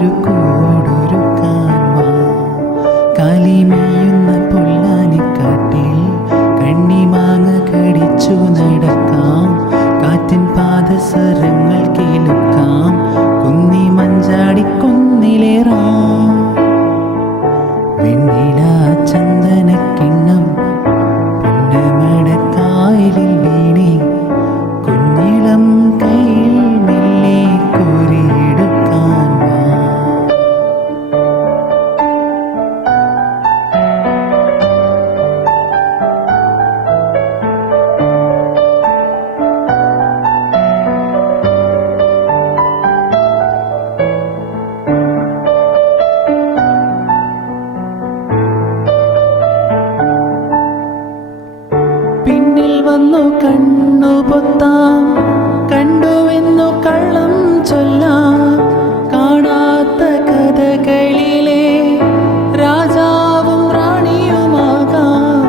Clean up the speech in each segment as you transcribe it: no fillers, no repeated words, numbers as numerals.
ഒരു കൂടൊരുക്കാൻ വാ. കാലിമേയുന്ന പൊല്ലാനിക്കാട്ടിൽ കണ്ണിമാങ്ങ കടിച്ചു നടക്കാം. കാറ്റിൻ പാദസരങ്ങൾ കേൾക്കാം. കുന്നി മഞ്ചാടി കുന്നിലേറാം. വെണ്ണില ചന്ദനക്കിണ്ണം പൊന്നമടക്കായലിൽ വീണേ കുഞ്ഞിളം കയ്യിൽ മെല്ലെ കോരിയെടുക്കാൻ വാ. പിന്നിൽ വന്നു കണ്ണു പൊത്താം. കണ്ടുവെന്നു കള്ളം ചൊല്ലാം. കാണാത്ത കഥകളിലെ രാജാവും റാണിയുമാകാം.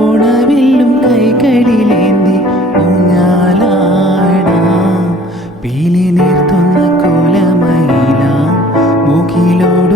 ഓണവില്ലും കൈകളിലേന്തി ഊഞ്ഞാലാടാം. പീലി നീർത്തുന്ന കോലമയിലാം. മൂക്കിലോട്